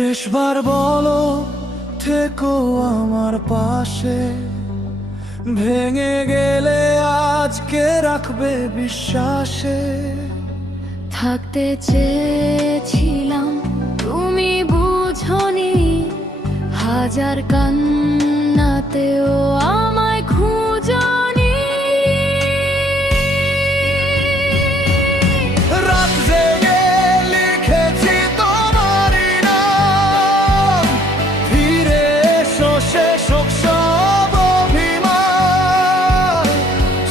শেষবার বলো থেকো আমার পাশে, ভেঙে গেলে আজকে রাখবে বিশ্বাসে। থাকতে চেয়েছিলাম তুমি বুঝনি, হাজার কান্নাতেও আমায় খুঁজনি। রাত জেগে লিখেছি তোমারই নাম, ফিরে এসো শেষ হোক সব অভিমান।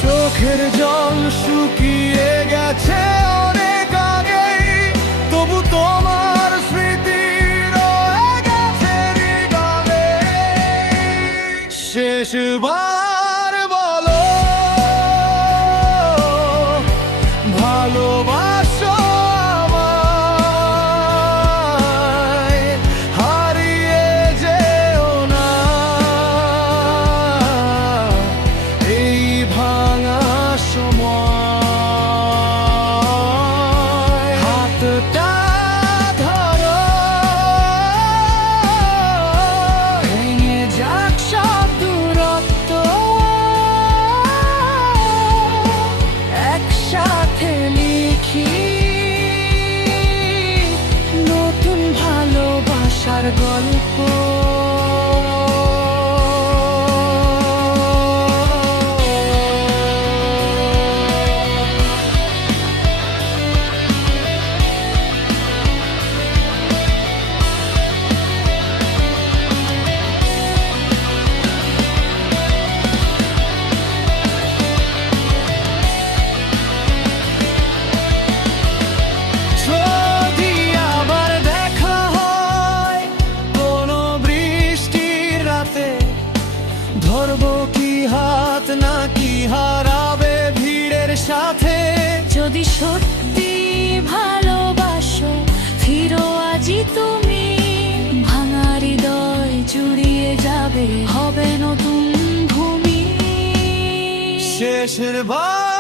চোখের জল শুকিয়ে গেছে অনেক আগেই, তবু তোমার স্মৃতি রয়ে গেছে হৃদয়ে। শেষবার বলো ভালোবাসো আমায়, হারিয়ে যেও না এই ভাঙা সময়। হাতটা ধরো, ভেঙে যাক সব দূরত্ব, একসাথে লিখি নতুন ভালোবাসার গল্প। যদি আবার দেখা হয় কোনো বৃষ্টির রাতে, ধরবো কি হাত নাকি হারাবে ভিড়ের সাথে। যদি সত্যি ভালোবাসো ফিরো আজই তুমি, ভাঙা হৃদয় জুড়িয়ে যাবে হবে নতুন ভূমি। শেষবার